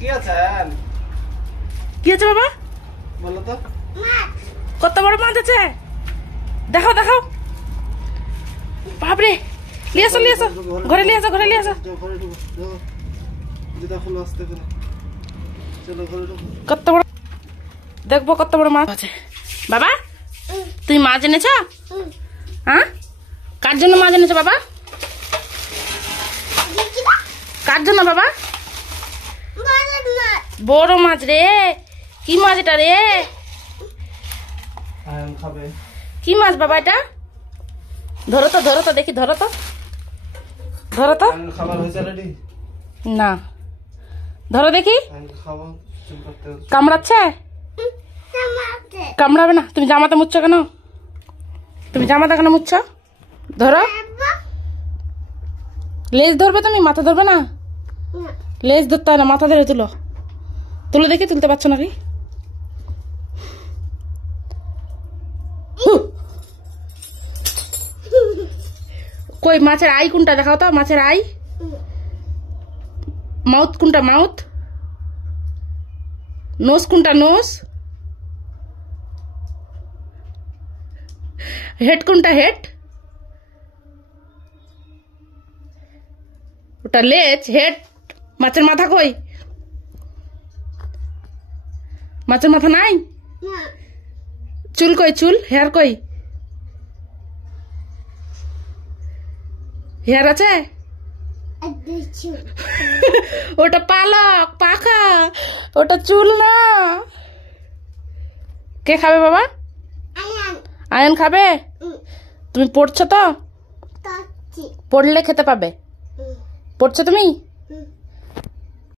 কি আছে বাবা বলো তো? কত বড় মাছ আছে, দেখাও দেখাও। বাপরে, নিয়ে আসো ঘরে নিয়ে আসো কত বড়, দেখবো কত বড় মাছ আছে। বাবা তুমি মাছ এনেছ? হ্যাঁ, কার জন্য মাছ এনেছো বাবা? কার জন্য বাবা? বড় মাছ রে। কি মাছ এটা রে? কি মাছ বাবা এটা? ধরো তো দেখি, ধরো তো না, ধরো দেখি। কামড়াচ্ছে? কামড়াবে না। তুমি জামাতে মুছছো কেন? মুছছো? ধরো। লেজ ধরবে তুমি, মাথা ধরবে না? লেজ ধরতে হয় না, মাথা ধরে তুলো দেখি। তুলতে পারছো না কি? কই মাছের আই কোনটা দেখাও তো। মাছের আই, মাউথ কোনটা? মাউথ। নোজ কোনটা? নোজ। হেড কোনটা? হেড। ওটা লেজ। হেড। মাছের মাথা কই? মাছের মাথা নাই। চুল কই? চুল, হেয়ার কই? হেয়ার আছে? ওটা পালক, পাখা, ওটা চুল না। কে খাবে বাবা? আয়ন খাবে। তুমি পড়ছো তো? পড়লে খেতে পাবে। পড়ছো তুমি?